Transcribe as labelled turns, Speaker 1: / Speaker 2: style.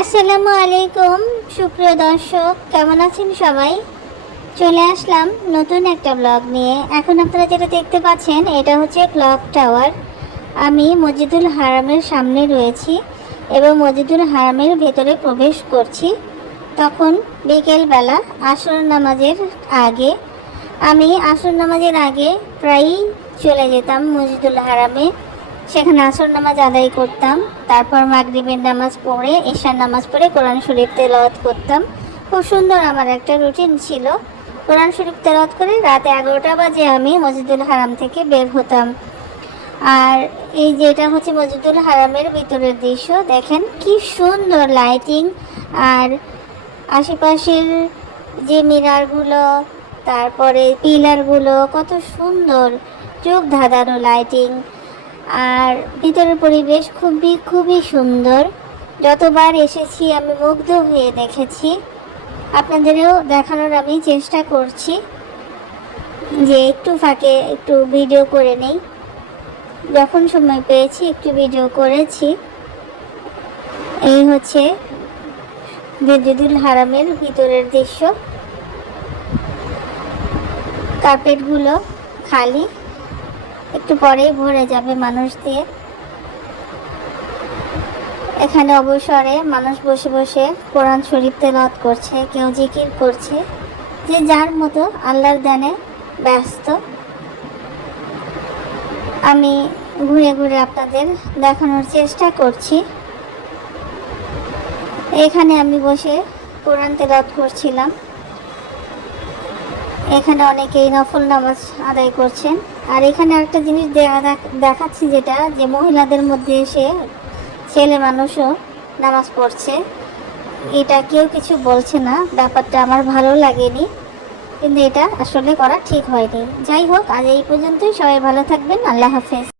Speaker 1: আসসালামু আলাইকুম, সুপ্রিয় দর্শক, কেমন আছেন সবাই? চলে আসলাম নতুন একটা ব্লগ নিয়ে। এখন আপনারা যেটা দেখতে পাচ্ছেন, এটা হচ্ছে ক্লক টাওয়ার আমি মসজিদুল হারামের সামনে রয়েছি এবং মসজিদুল হারামের ভেতরে প্রবেশ করছি। তখন বিকেলবেলা আসর নামাজের আগে, আমি আসর নামাজের আগে প্রায়ই চলে যেতাম মসজিদুল হারামে। সেখানে আসর নামাজ আদায় করতাম। তারপর মাগরিবের নামাজ পড়ে ঈশার নামাজ পড়ে কোরআন শরীফ তেলাওয়াত করতাম। খুব সুন্দর আমার একটা রুটিন ছিল। কোরআন শরীফ তেলাওয়াত করে রাত এগারোটা বাজে আমি মসজিদুল হারাম থেকে বের হতাম। আর এই যেটা হচ্ছে মসজিদুল হারামের ভিতরের দৃশ্য, দেখেন কি সুন্দর লাইটিং আর আশেপাশের যে মিনারগুলো, তারপরে পিলারগুলো কত সুন্দর, চোখ ধাঁধানো লাইটিং আর ভিতরের পরিবেশ খুবই খুবই সুন্দর। যতবার এসেছি, আমি মুগ্ধ হয়ে দেখেছি। আপনাদেরও দেখানোর আমি চেষ্টা করছি যে একটু ফাঁকে একটু ভিডিও করে নেই। যখন সময় পেয়েছি, একটু ভিডিও করেছি। এই হচ্ছে মসজিদুল হারামের ভিতরের দৃশ্য। কার্পেটগুলো খালি। একটু পরেই ভরে যাবে মানুষ দিয়ে। এখানে অবসরে মানুষ বসে বসে কোরআন শরীফ তেলাওয়াত করছে, কেউ জিকির করছে, যে যার মতো আল্লাহর দানে ব্যস্ত। আমি ঘুরে ঘুরে আপনাদের দেখানোর চেষ্টা করছি। এখানে আমি বসে কোরআন তেলাওয়াত করছিলাম। এখানে অনেকেই নফল নামাজ আদায় করছেন। আর এখানে একটা জিনিস দেখা- দেখ- দেখাচ্ছি যেটা, যে মহিলাদের মধ্যে এসে ছেলে মানুষও নামাজ পড়ছে। এটা কেউ কিছু বলছে না, ব্যাপারটা আমার ভালো লাগেনি। কিন্তু এটা আসলে করা ঠিক হয়নি। যাই হোক, আজ এই পর্যন্তই। সবাই ভালো থাকবেন। আল্লাহ হাফেজ।